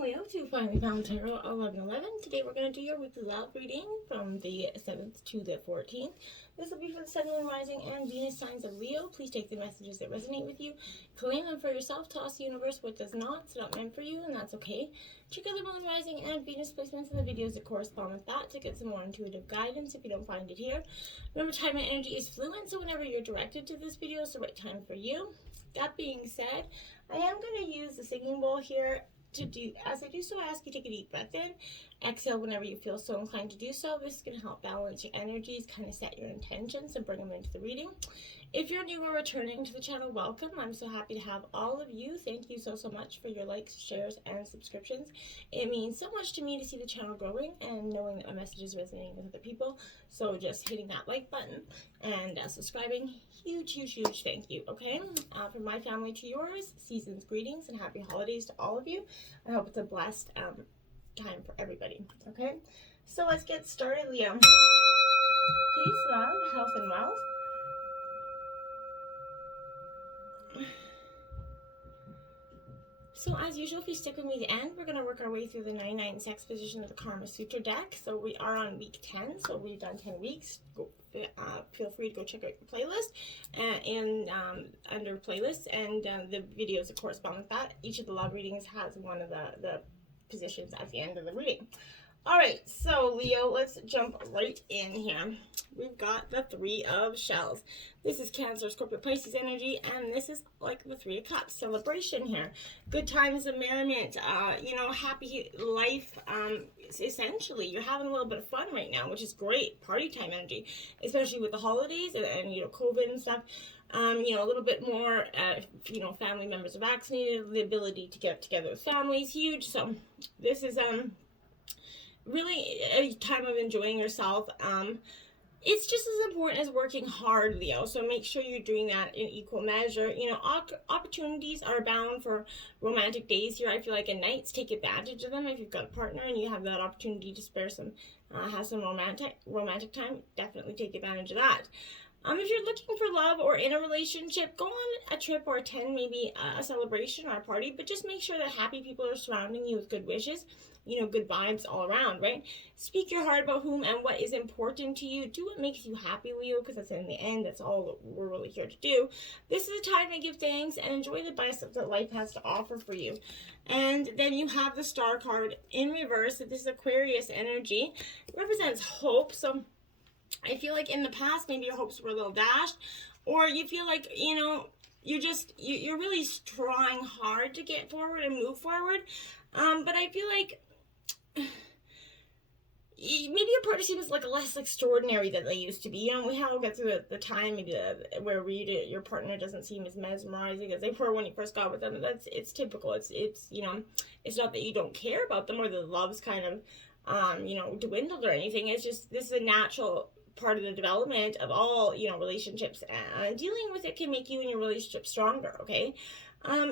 Leo to Finally Found Tarot 1111. Today we're going to do your weekly love reading from the 7th to the 14th. This will be for the Sun, Moon, Rising, and Venus signs of Leo. Please take the messages that resonate with you, claim them for yourself, toss the universe what does not. It's not meant for you, and that's okay. Check out the Moon, Rising, and Venus placements in the videos that correspond with that to get some more intuitive guidance if you don't find it here. Remember, time and energy is fluent, so whenever you're directed to this video, it's the right time for you. That being said, I am going to use the singing bowl here. As I do so, I ask you to take a deep breath in, exhale whenever you feel so inclined to do so. This is going to help balance your energies, kind of set your intentions, and bring them into the reading. If you're new or returning to the channel, welcome. I'm so happy to have all of you. Thank you so much for your likes, shares, and subscriptions. It means so much to me to see the channel growing and knowing that my message is resonating with other people. So just hitting that like button and subscribing, huge thank you, okay? From my family to yours, season's greetings and happy holidays to all of you. I hope it's a blessed time for everybody, okay? So let's get started, Leo. Peace, love, health, and wealth. So as usual, if you stick with me to the end, we're going to work our way through the 99 sex position of the Karma Sutra deck. So we are on week 10, so we've done 10 weeks. Feel free to go check out your playlist under playlists and the videos that correspond with that. Each of the love readings has one of the positions at the end of the reading. Alright, so Leo, let's jump right in here. We've got the Three of Shells. This is Cancer, Scorpio, Pisces energy, and this is like the Three of Cups. Celebration here. Good times of merriment, happy life. Essentially, you're having a little bit of fun right now, which is great. Party time energy, especially with the holidays and COVID and stuff. A little bit more, family members are vaccinated. The ability to get together with family is huge. So this is, really a time of enjoying yourself. It's just as important as working hard, Leo, so make sure you're doing that in equal measure. Opportunities are bound for romantic days here, I feel like, and nights. Take advantage of them. If you've got a partner and you have that opportunity to spare some, have some romantic time, definitely take advantage of that. If you're looking for love or in a relationship, go on a trip or attend maybe a celebration or a party, but just make sure that happy people are surrounding you with good wishes, good vibes all around, right? Speak your heart about whom and what is important to you. Do what makes you happy, Leo, because that's in the end, that's all we're really here to do. This is a time to give thanks and enjoy the best that life has to offer for you. And then you have the Star card in reverse. So this is Aquarius energy. It represents hope. So I feel like in the past, maybe your hopes were a little dashed, or you feel like, you're really trying hard to get forward and move forward. But I feel like maybe your partner seems like less extraordinary than they used to be. We have got through the time maybe where your partner doesn't seem as mesmerizing as they were when you first got with them. It's typical. It's not that you don't care about them or the love's kind of dwindled or anything. It's just this is a natural part of the development of all relationships, and dealing with it can make you and your relationship stronger. Okay,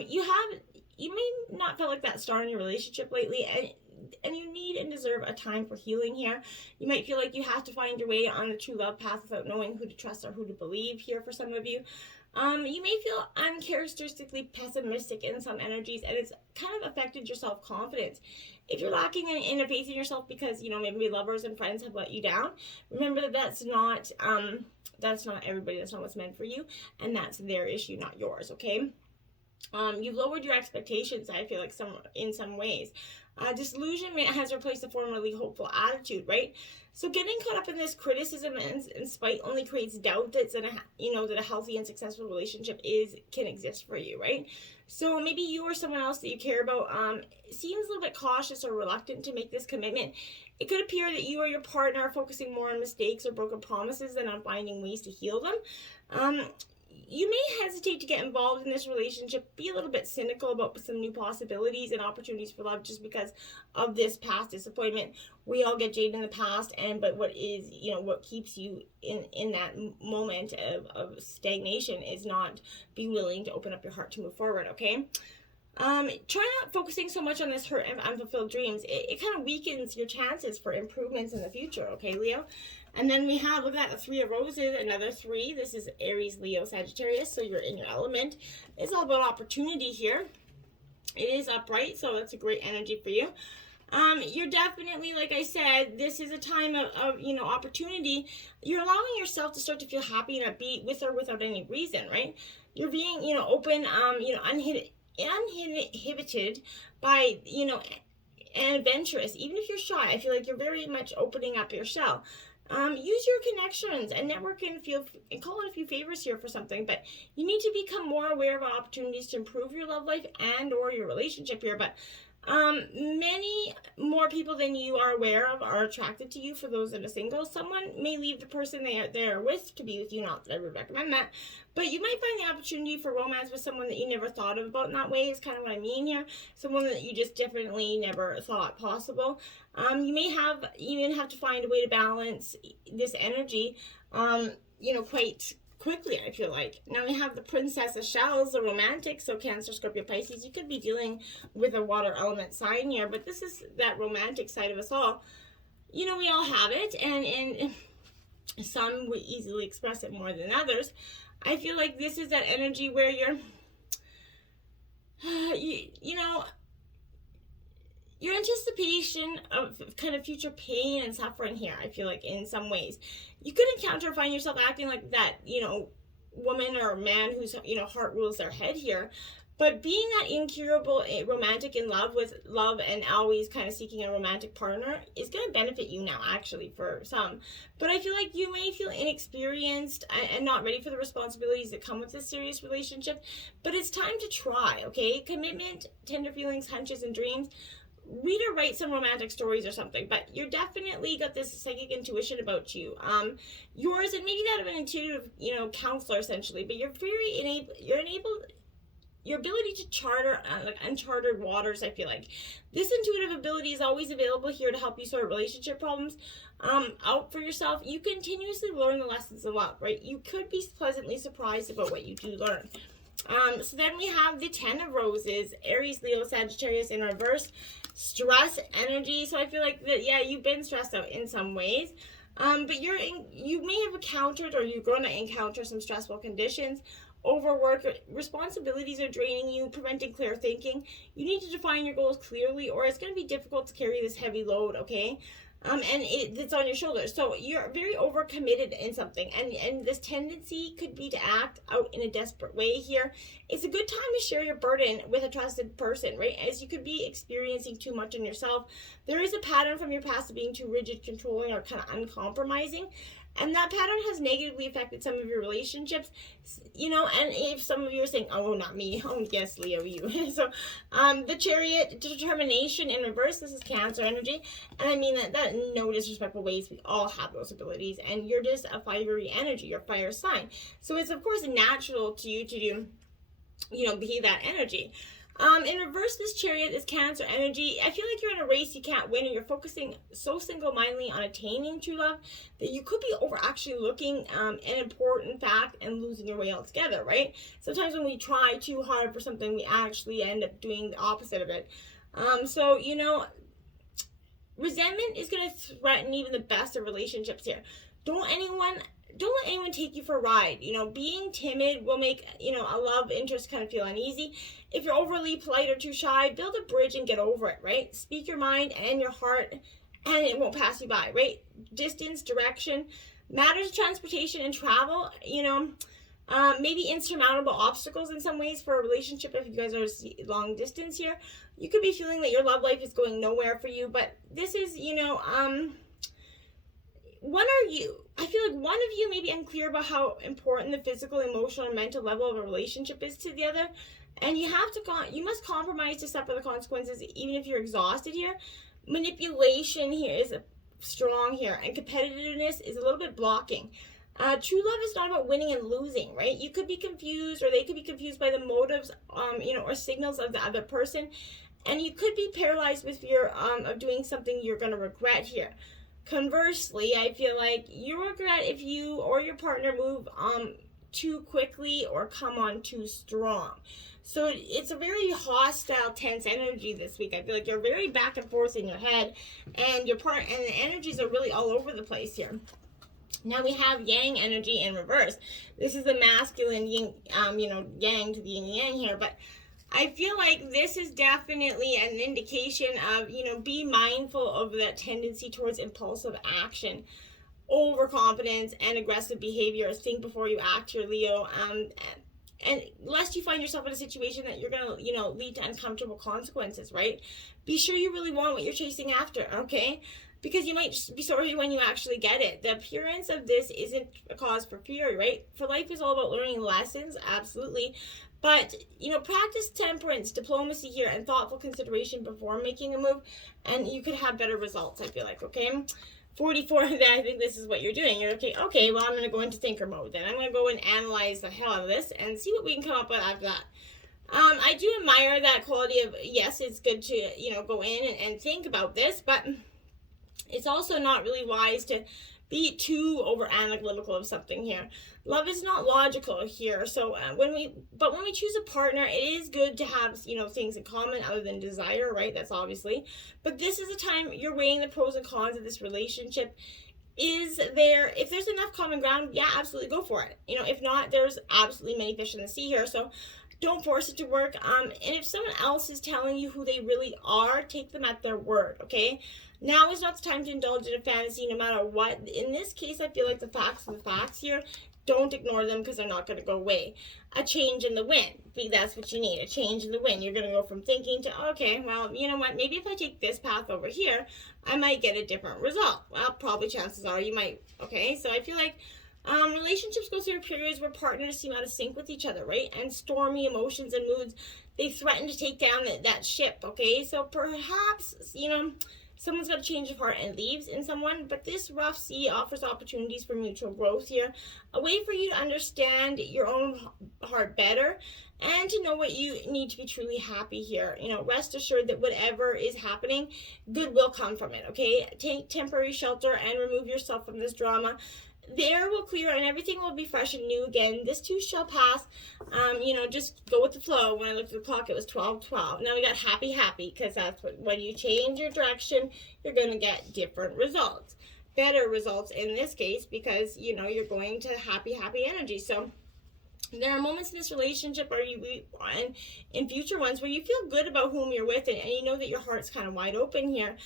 you may not feel like that star in your relationship lately, and you need and deserve a time for healing here. You might feel like you have to find your way on the true love path without knowing who to trust or who to believe here for some of you. You may feel uncharacteristically pessimistic in some energies, and it's kind of affected your self-confidence. If you're lacking in a faith in yourself because, maybe lovers and friends have let you down, remember that that's not everybody, that's not what's meant for you, and that's their issue, not yours, okay? You've lowered your expectations, I feel like, in some ways. Disillusionment has replaced a formerly hopeful attitude, right? So getting caught up in this criticism and spite only creates doubt that a healthy and successful relationship can exist for you, right? So maybe you or someone else that you care about seems a little bit cautious or reluctant to make this commitment. It could appear that you or your partner are focusing more on mistakes or broken promises than on finding ways to heal them. You may hesitate to get involved in this relationship, be a little bit cynical about some new possibilities and opportunities for love just because of this past disappointment. We all get jaded in the past, but what keeps you in that moment of stagnation is not being willing to open up your heart to move forward, okay? Try not focusing so much on this hurt and unfulfilled dreams. It kind of weakens your chances for improvements in the future, okay, Leo? And then we have, look at that, the Three of Roses, another three. This is Aries, Leo, Sagittarius, so you're in your element. It's all about opportunity here. It is upright, so that's a great energy for you. You're definitely, like I said, this is a time of you know, opportunity. You're allowing yourself to start to feel happy and upbeat with or without any reason, right? You're being, you know, open, you know, uninhibited by, you know, and adventurous. Even if you're shy, I feel like you're very much opening up your shell. Use your connections and network and call in a few favors here for something, but you need to become more aware of opportunities to improve your love life and or your relationship here. But many more people than you are aware of are attracted to you. For those that are single, someone may leave the person they're with to be with you. Not that I would recommend that, but you might find the opportunity for romance with someone that you never thought of about in that way, is kind of what I mean here. Someone that you just definitely never thought possible. You may even have to find a way to balance this energy, you know, quite quickly, I feel like. Now we have the Princess of Shells, the romantic, so Cancer, Scorpio, Pisces. You could be dealing with a water element sign here, but this is that romantic side of us all. You know, we all have it, and some would easily express it more than others. I feel like this is that energy where you're, you know, your anticipation of kind of future pain and suffering here, I feel like, in some ways. You could encounter or find yourself acting like that, you know, woman or man whose, you know, heart rules their head here. But being that incurable romantic in love with love and always kind of seeking a romantic partner is going to benefit you now, actually, for some. But I feel like you may feel inexperienced and not ready for the responsibilities that come with this serious relationship. But it's time to try, okay? Commitment, tender feelings, hunches, and dreams. Read or write some romantic stories or something, but you're definitely got this psychic intuition about you. Yours and maybe that of an intuitive, you know, counselor essentially, but you're enabled, your ability to charter like uncharted waters, I feel like. This intuitive ability is always available here to help you sort relationship problems out for yourself. You continuously learn the lessons of love, right? You could be pleasantly surprised about what you do learn. So then we have the Ten of Roses, Aries, Leo, Sagittarius in reverse. Stress energy. So I feel like that, yeah, you've been stressed out in some ways. But you may have encountered, or you're going to encounter, some stressful conditions. Overwork, responsibilities are draining you, preventing clear thinking. You need to define your goals clearly, or it's going to be difficult to carry this heavy load, okay? And it's on your shoulders. So you're very overcommitted in something, and this tendency could be to act out in a desperate way here. It's a good time to share your burden with a trusted person, right? As you could be experiencing too much on yourself. There is a pattern from your past of being too rigid, controlling, or kind of uncompromising. And that pattern has negatively affected some of your relationships, you know, and if some of you are saying, oh, not me, oh, yes, Leo, you. So, the Chariot, determination in reverse, this is Cancer energy, and I mean that in no disrespectful ways. We all have those abilities, and you're just a fiery energy, you're a fire sign. So it's, of course, natural to you to do, you know, be that energy. In reverse, this Chariot is Cancer energy. I feel like you're in a race you can't win, and you're focusing so single-mindedly on attaining true love that you could be actually looking an important fact and losing your way altogether, right? Sometimes when we try too hard for something, we actually end up doing the opposite of it. So, you know, resentment is going to threaten even the best of relationships here. Don't let anyone take you for a ride. You know, being timid will make, you know, a love interest kind of feel uneasy. If you're overly polite or too shy, build a bridge and get over it, right? Speak your mind and your heart, and it won't pass you by, right? Distance, direction, matters of transportation and travel, you know, maybe insurmountable obstacles in some ways for a relationship. If you guys are long distance here, you could be feeling that your love life is going nowhere for you, but this is, you know, I feel like one of you may be unclear about how important the physical, emotional, and mental level of a relationship is to the other. And you must compromise to suffer the consequences, even if you're exhausted here. Manipulation here is strong here, and competitiveness is a little bit blocking. True love is not about winning and losing, right? You could be confused, or they could be confused by the motives, you know, or signals of the other person. And you could be paralyzed with fear of doing something you're going to regret here. Conversely, I feel like you regret if you or your partner move too quickly or come on too strong. So it's a very hostile, tense energy this week. I feel like you're very back and forth in your head, and the energies are really all over the place here. Now we have Yang energy in reverse. This is the masculine yin, you know, Yang to the yin and yang here, but I feel like this is definitely an indication of, be mindful of that tendency towards impulsive action, overconfidence, and aggressive behavior. Think before you act here, Leo. And lest you find yourself in a situation that you're going to, lead to uncomfortable consequences, right? Be sure you really want what you're chasing after, okay? Because you might be sorry when you actually get it. The appearance of this isn't a cause for fury, right? For life is all about learning lessons, absolutely. But, practice temperance, diplomacy here, and thoughtful consideration before making a move, and you could have better results, I feel like, okay? 44, then I think this is what you're doing. You're okay, well, I'm going to go into thinker mode. Then I'm going to go and analyze the hell out of this and see what we can come up with after that. I do admire that quality of, yes, it's good to, go in and think about this, but it's also not really wise to be too over analytical of something here. Love is not logical here. So when we choose a partner, it is good to have, things in common other than desire, right? That's obviously. But this is a time you're weighing the pros and cons of this relationship. If there's enough common ground, yeah, absolutely go for it. If not, there's absolutely many fish in the sea here. So don't force it to work. And if someone else is telling you who they really are, take them at their word, okay? Now is not the time to indulge in a fantasy no matter what. In this case, I feel like the facts are the facts here. Don't ignore them because they're not going to go away. A change in the wind. That's what you need, a change in the wind. You're going to go from thinking to, okay, well, you know what, maybe if I take this path over here, I might get a different result. Well, probably chances are you might, okay? So I feel like relationships go through periods where partners seem out of sync with each other, right? And stormy emotions and moods, they threaten to take down that ship, okay? So perhaps, someone's got to change of heart and leaves in someone, but this rough sea offers opportunities for mutual growth here, a way for you to understand your own heart better and to know what you need to be truly happy here. Rest assured that whatever is happening, good will come from it, okay? Take temporary shelter and remove yourself from this drama. The air will clear and everything will be fresh and new again. This too shall pass. Just go with the flow. When I looked at the clock, it was 12:12. Now we got happy, because that's when you change your direction, you're going to get different results. Better results in this case, because, you're going to happy energy. So there are moments in this relationship and in future ones where you feel good about whom you're with, and you know that your heart's kind of wide open here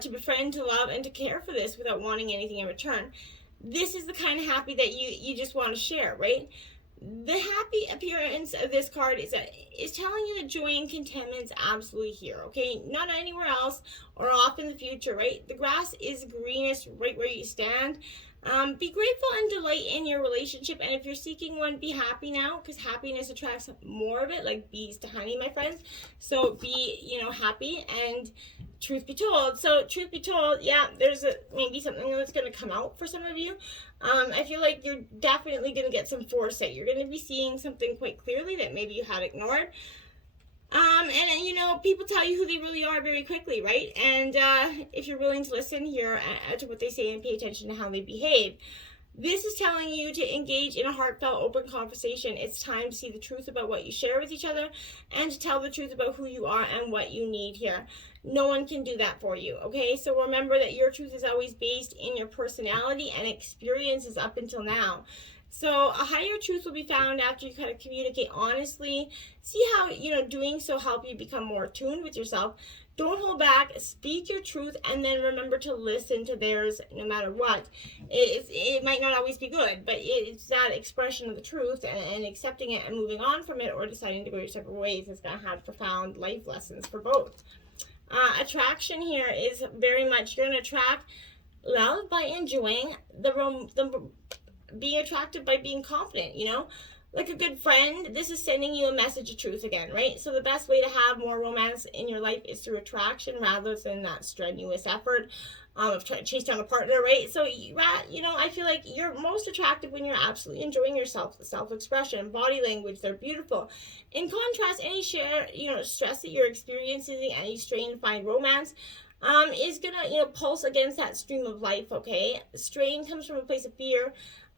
to befriend, to love, and to care for this without wanting anything in return. This is the kind of happy that you just want to share, right? The happy appearance of this card is telling you that joy and contentment's absolutely here, okay? Not anywhere else or off in the future, right? The grass is greenest right where you stand. Be grateful and delight in your relationship, and if you're seeking one, be happy now, because happiness attracts more of it, like bees to honey, my friends. So be, happy, and truth be told, yeah, there's maybe something that's going to come out for some of you. I feel like you're definitely going to get some foresight. You're going to be seeing something quite clearly that maybe you had ignored. And people tell you who they really are very quickly, right? And if you're willing to listen here to what they say and pay attention to how they behave, this is telling you to engage in a heartfelt, open conversation. It's time to see the truth about what you share with each other and to tell the truth about who you are and what you need here. No one can do that for you, okay? So remember that your truth is always based in your personality and experiences up until now. So a higher truth will be found after you kind of communicate honestly. See how, doing so help you become more attuned with yourself. Don't hold back. Speak your truth, and then remember to listen to theirs no matter what. It might not always be good, but it's that expression of the truth and accepting it and moving on from it, or deciding to go your separate ways is going to have profound life lessons for both. Attraction here is very much, you're going to attract love by enjoying the being attracted by being confident, like a good friend. This is sending you a message of truth again, right? So the best way to have more romance in your life is through attraction rather than that strenuous effort of trying to chase down a partner, right? So I feel like you're most attractive when you're absolutely enjoying yourself. The self-expression, body language, they're beautiful. In contrast, any stress that you're experiencing, any strain to find romance, is gonna pulse against that stream of life, okay? Strain comes from a place of fear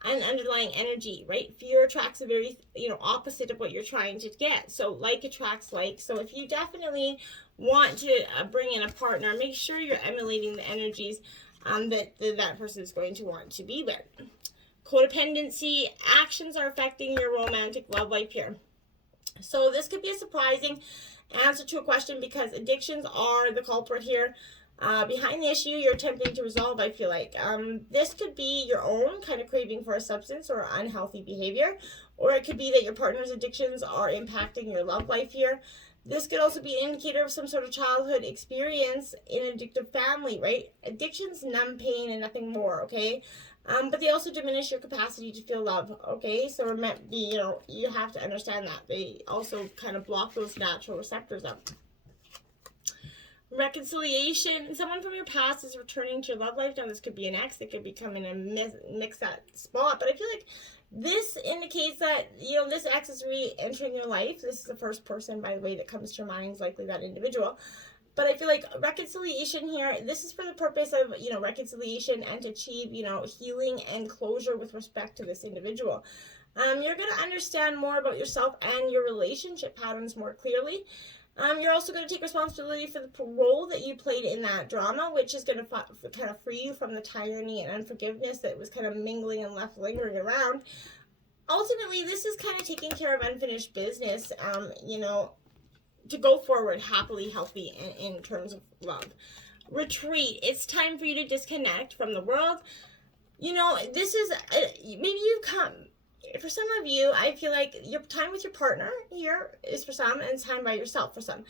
and underlying energy, right? Fear attracts a very opposite of what you're trying to get. So like attracts like. So if you definitely want to bring in a partner, make sure you're emulating the energies that person is going to want to be with. Codependency actions are affecting your romantic love life here. So this could be a surprising answer to a question, because addictions are the culprit here. Behind the issue you're attempting to resolve, I feel like. This could be your own kind of craving for a substance or unhealthy behavior, or it could be that your partner's addictions are impacting your love life here. This could also be an indicator of some sort of childhood experience in an addictive family, right? Addictions numb pain and nothing more, okay? But they also diminish your capacity to feel love, okay? So remember, you have to understand that. They also kind of block those natural receptors up. Reconciliation. Someone from your past is returning to your love life. Now, this could be an ex. It could be coming and mix that spot. But I feel like this indicates that, this ex is re-entering your life. This is the first person, by the way, that comes to your mind, is likely that individual. But I feel like reconciliation here, this is for the purpose of, reconciliation and to achieve, healing and closure with respect to this individual. You're going to understand more about yourself and your relationship patterns more clearly. You're also going to take responsibility for the role that you played in that drama, which is going to kind of free you from the tyranny and unforgiveness that was kind of mingling and left lingering around. Ultimately, this is kind of taking care of unfinished business, to go forward happily, healthy in terms of love. Retreat. It's time for you to disconnect from the world. This is, maybe you've come, for some of you, I feel like your time with your partner here is for some, and time by yourself for some.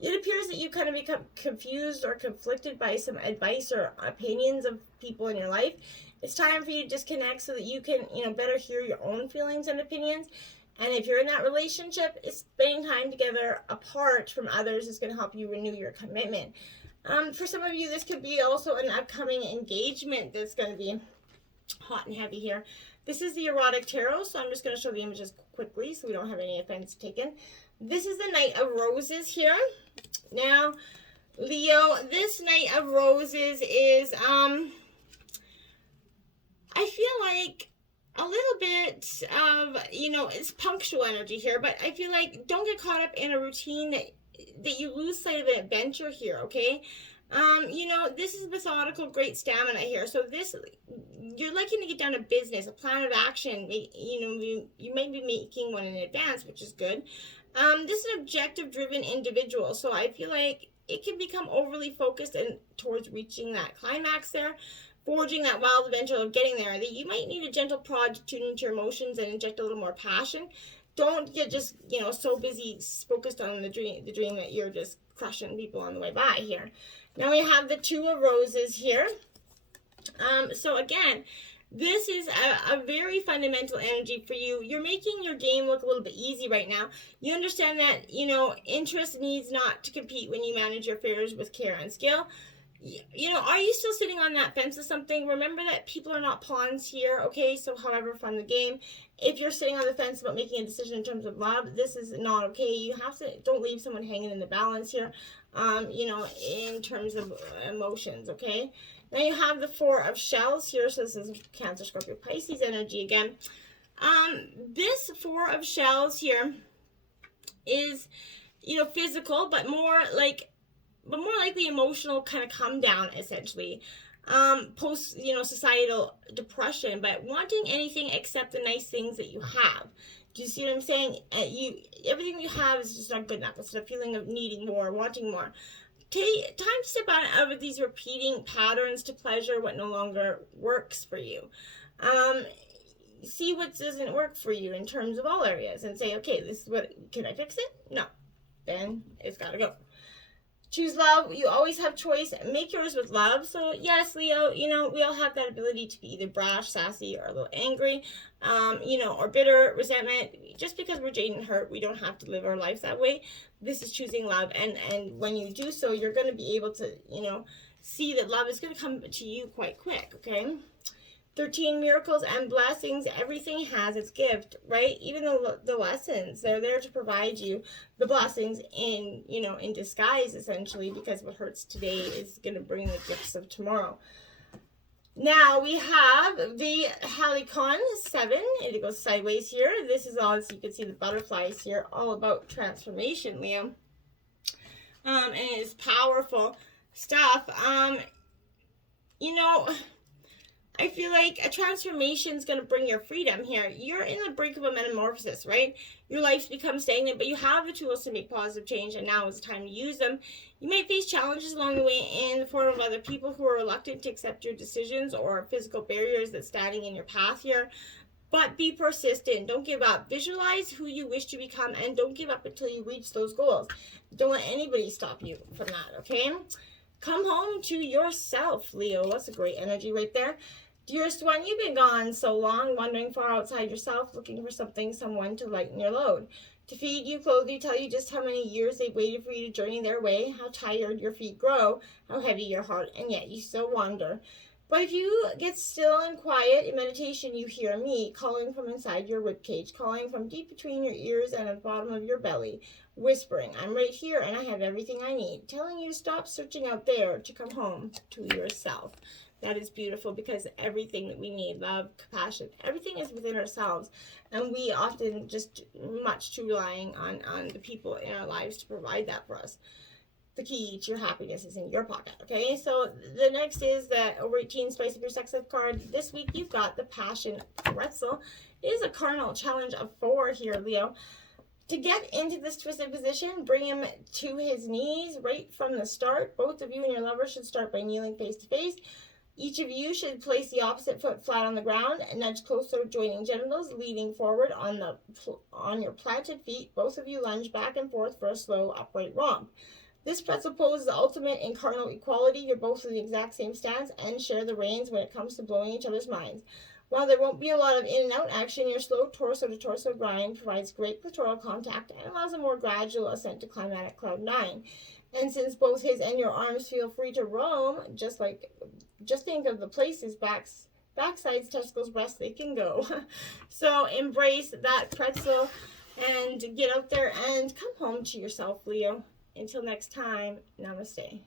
It appears that you kind of become confused or conflicted by some advice or opinions of people in your life. It's time for you to disconnect so that you can, better hear your own feelings and opinions. And if you're in that relationship, spending time together apart from others is going to help you renew your commitment. For some of you, this could be also an upcoming engagement that's going to be hot and heavy here. This is the Erotic Tarot, so I'm just going to show the images quickly so we don't have any offense taken. This is the Knight of Roses here. Now, Leo, this Knight of Roses is, I feel like a little bit of, it's punctual energy here, but I feel like don't get caught up in a routine that you lose sight of an adventure here, okay? This is methodical, great stamina here. So this, you're liking to get down to business, a plan of action. You may be making one in advance, which is good. This is an objective-driven individual. So I feel like it can become overly focused and towards reaching that climax there, forging that wild adventure of getting there. That you might need a gentle prod to tune into your emotions and inject a little more passion. Don't get just, so busy focused on the dream that you're just crushing people on the way by here. Now we have the Two of Roses here. So again, this is a very fundamental energy for you. You're making your game look a little bit easy right now. You understand that, interest needs not to compete when you manage your affairs with care and skill. Are you still sitting on that fence of something? Remember that people are not pawns here, okay? So however fun the game, if you're sitting on the fence about making a decision in terms of love, this is not okay. You have to, don't leave someone hanging in the balance here, in terms of emotions, okay? Now you have the Four of Shells here, so this is Cancer, Scorpio, Pisces energy again. This Four of Shells here is, physical, but more likely emotional kind of come down, essentially. Post, societal depression, but wanting anything except the nice things that you have. Do you see what I'm saying? Everything you have is just not good enough. It's a feeling of needing more, wanting more. Take time to step out of these repeating patterns to pleasure what no longer works for you. See what doesn't work for you in terms of all areas and say, okay, this is what, can I fix it? No. Then it's got to go. Choose love. You always have choice. Make yours with love. So yes, Leo, we all have that ability to be either brash, sassy, or a little angry, or bitter, resentment. Just because we're jaded and hurt, we don't have to live our lives that way. This is choosing love. And when you do so, you're going to be able to, see that love is going to come to you quite quick, okay? 13 miracles and blessings. Everything has its gift, right? Even the lessons, they're there to provide you the blessings in disguise, essentially, because what hurts today is going to bring the gifts of tomorrow. Now we have the Helicon 7. It goes sideways here. This is all, so you can see the butterflies here, all about transformation, Leo. And it's powerful stuff. I feel like a transformation is going to bring your freedom here. You're in the brink of a metamorphosis, right? Your life's become stagnant, but you have the tools to make positive change, and now is the time to use them. You may face challenges along the way in the form of other people who are reluctant to accept your decisions or physical barriers that's standing in your path here. But be persistent. Don't give up. Visualize who you wish to become, and don't give up until you reach those goals. Don't let anybody stop you from that, okay? Come home to yourself, Leo. That's a great energy right there. Dearest one, you've been gone so long, wandering far outside yourself, looking for something, someone to lighten your load. To feed you, clothe you, tell you just how many years they've waited for you to journey their way, how tired your feet grow, how heavy your heart, and yet you still wander. But if you get still and quiet in meditation, you hear me calling from inside your ribcage, calling from deep between your ears and at the bottom of your belly, whispering, I'm right here and I have everything I need, telling you to stop searching out there, to come home to yourself. That is beautiful, because everything that we need, love, compassion, everything is within ourselves. And we often just much too relying on the people in our lives to provide that for us. The key to your happiness is in your pocket, okay? So the next is the over 18 Spice Up Your Sex Life card. This week you've got the Passion Pretzel. It is a cardinal challenge of 4 here, Leo. To get into this twisted position, bring him to his knees right from the start. Both of you and your lover should start by kneeling face to face. Each of you should place the opposite foot flat on the ground and nudge closer, joining genitals, leaning forward on your planted feet. Both of you lunge back and forth for a slow upright romp. This pretzel pose is the ultimate in carnal equality. You're both in the exact same stance and share the reins when it comes to blowing each other's minds. While there won't be a lot of in and out action, your slow torso-to-torso grind provides great clitoral contact and allows a more gradual ascent to climatic cloud 9. And since both his and your arms feel free to roam, just think of the places backsides, testicles, breasts they can go. So embrace that pretzel and get out there and come home to yourself, Leo. Until next time, namaste.